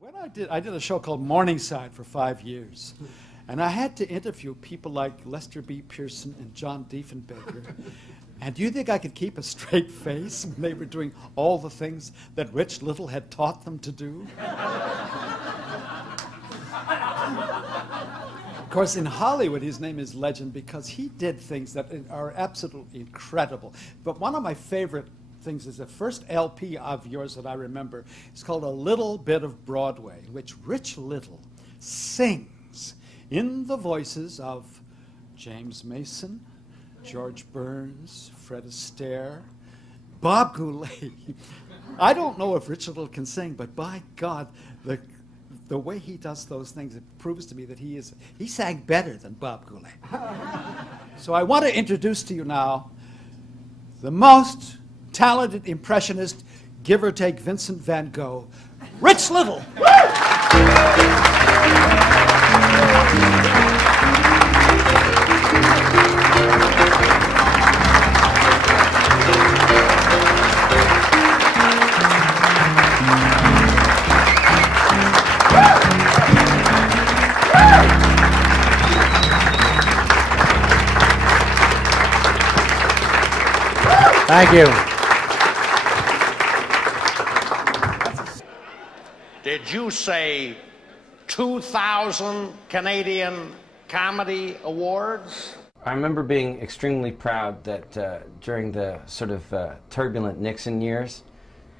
When I did a show called Morningside for 5 years, and I had to interview people like Lester B. Pearson and John Diefenbaker. And do you think I could keep a straight face when they were doing all the things that Rich Little had taught them to do? Of course, in Hollywood, his name is legend because he did things that are absolutely incredible. But one of my favorite things is the first LP of yours that I remember. It's called A Little Bit of Broadway, in which Rich Little sings in the voices of James Mason, George Burns, Fred Astaire, Bob Goulet. I don't know if Rich Little can sing, but by God, the way he does those things, it proves to me that he sang better than Bob Goulet. So I want to introduce to you now the most talented impressionist, give or take Vincent van Gogh, Rich Little. Thank you. Did you say 2,000 Canadian Comedy Awards? I remember being extremely proud that during the sort of turbulent Nixon years,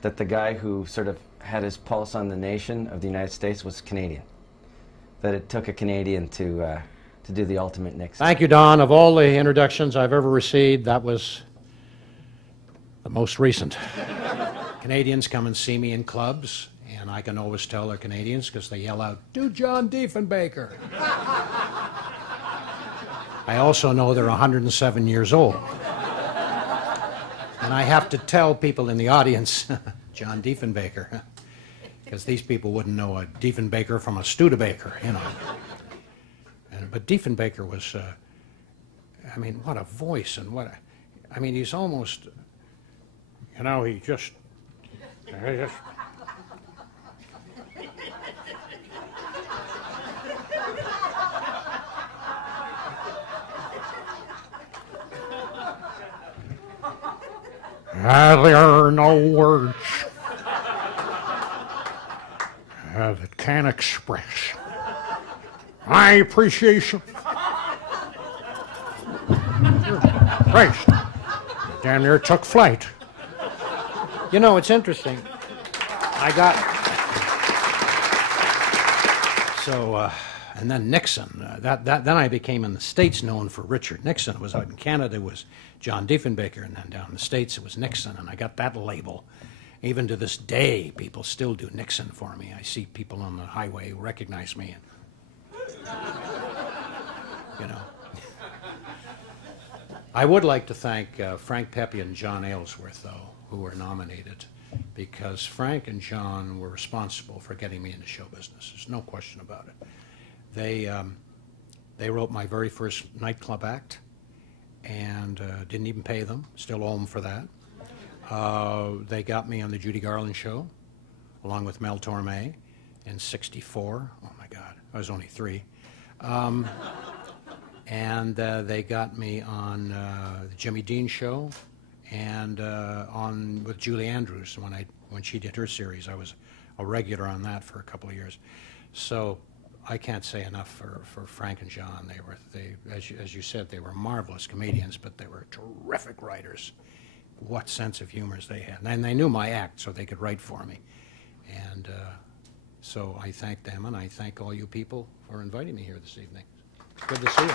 that the guy who sort of had his pulse on the nation of the United States was Canadian. That it took a Canadian to do the ultimate Nixon. Thank you, Don. Of all the introductions I've ever received, that was the most recent. Canadians come and see me in clubs, and I can always tell they're Canadians because they yell out, "Do John Diefenbaker." I also know they're 107 years old. And I have to tell people in the audience, John Diefenbaker, because these people wouldn't know a Diefenbaker from a Studebaker, you know. But Diefenbaker was, I mean, what a voice and what a, I mean, he's almost, you know, he just there are no words that can express my appreciation. Christ, damn near took flight. You know, it's interesting. I got so, and then Nixon. Then I became in the States known for Richard Nixon. It was out in Canada. It was John Diefenbaker, and then down in the States it was Nixon, and I got that label. Even to this day, people still do Nixon for me. I see people on the highway who recognize me, and, you know. I would like to thank Frank Pepe and John Aylesworth, though, who were nominated, because Frank and John were responsible for getting me into show business. There's no question about it. They wrote my very first nightclub act, and didn't even pay them, still owe them for that. They got me on the Judy Garland show, along with Mel Torme, in '64. Oh my God, I was only 3. And they got me on the Jimmy Dean show, and on with Julie Andrews when she did her series. I was a regular on that for a couple of years. So I can't say enough for Frank and John. They as you said, they were marvelous comedians, but they were terrific writers. What sense of humor they had. And they knew my act, so they could write for me. And so I thank them, and I thank all you people for inviting me here this evening. It's good to see you.